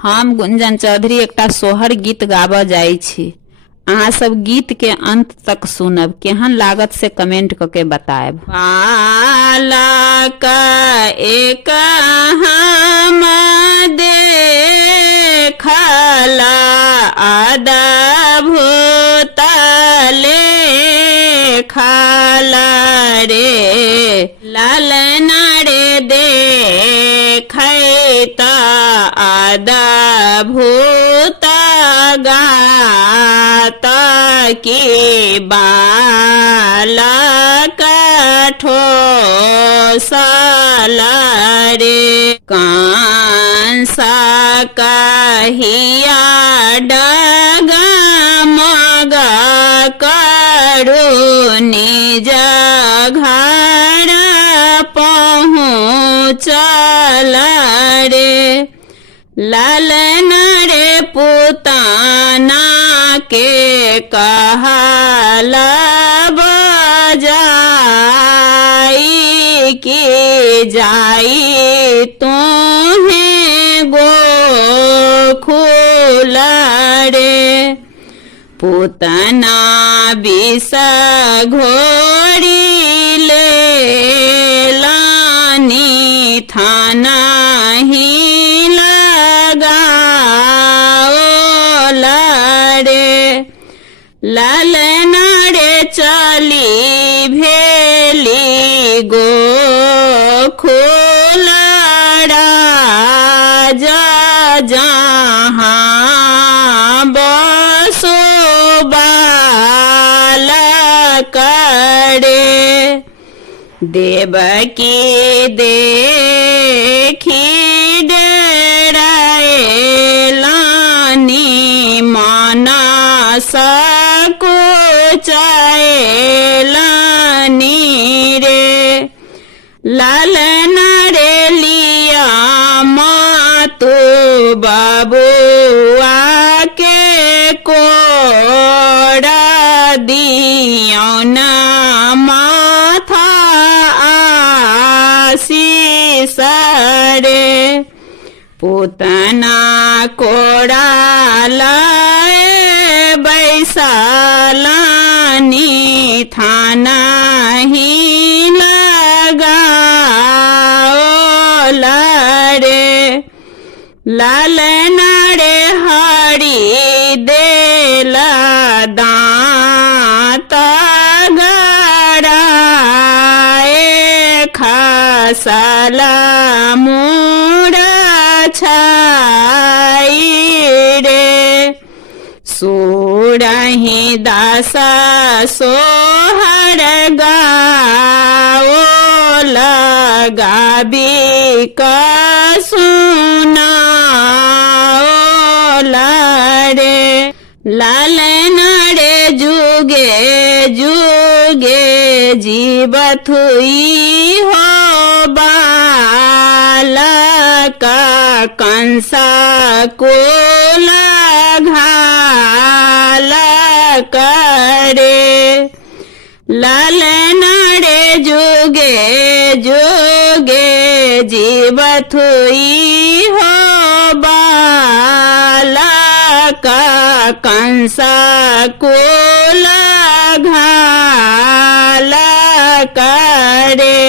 हम गुंजन चौधरी एकटा सोहर गीत गाबऽ जाइ छी। अहाँ सब गीत के अंत तक सुनब, केहन लागत से कमेंट करके बताएब। बालक एक हम देखला अद्भुत लेखला रे, लालना रे देखैता अद्भुत गाता की बालक ठोसला रे, कंसा कहिया डगमग करू निज घर पहुँचल रे, लालना रे पुताना के कहला बजाई की जाई तुम्हें गोकुल रे, पुतना विष घोड़ी ले लानी थाना ही लालना रे चली भेली गोकुल राजा जहाँ बसो बालक रे, देवकी देखी डराए लानी मानस कुचाएलानी रे, लालना रे लिया मातु बबुआ के कोड़ा दियो न माथा आशीष रे, पुतना कोड़ा लाए बैसालानी थाना ही लगाओला रे, लालना रे हरी देला दांत गड़ाए खसला मुड़ा छाई रे, सूरही दासा सोहर गाओ लगाबी का सुनाओला रे, लालना रे जुगे जुगे जीवत हुई हो बालक कंसा को घाल करे, लालना रे जुगे जुगे जीवत हुई हो बालक कंसा को घाल करे।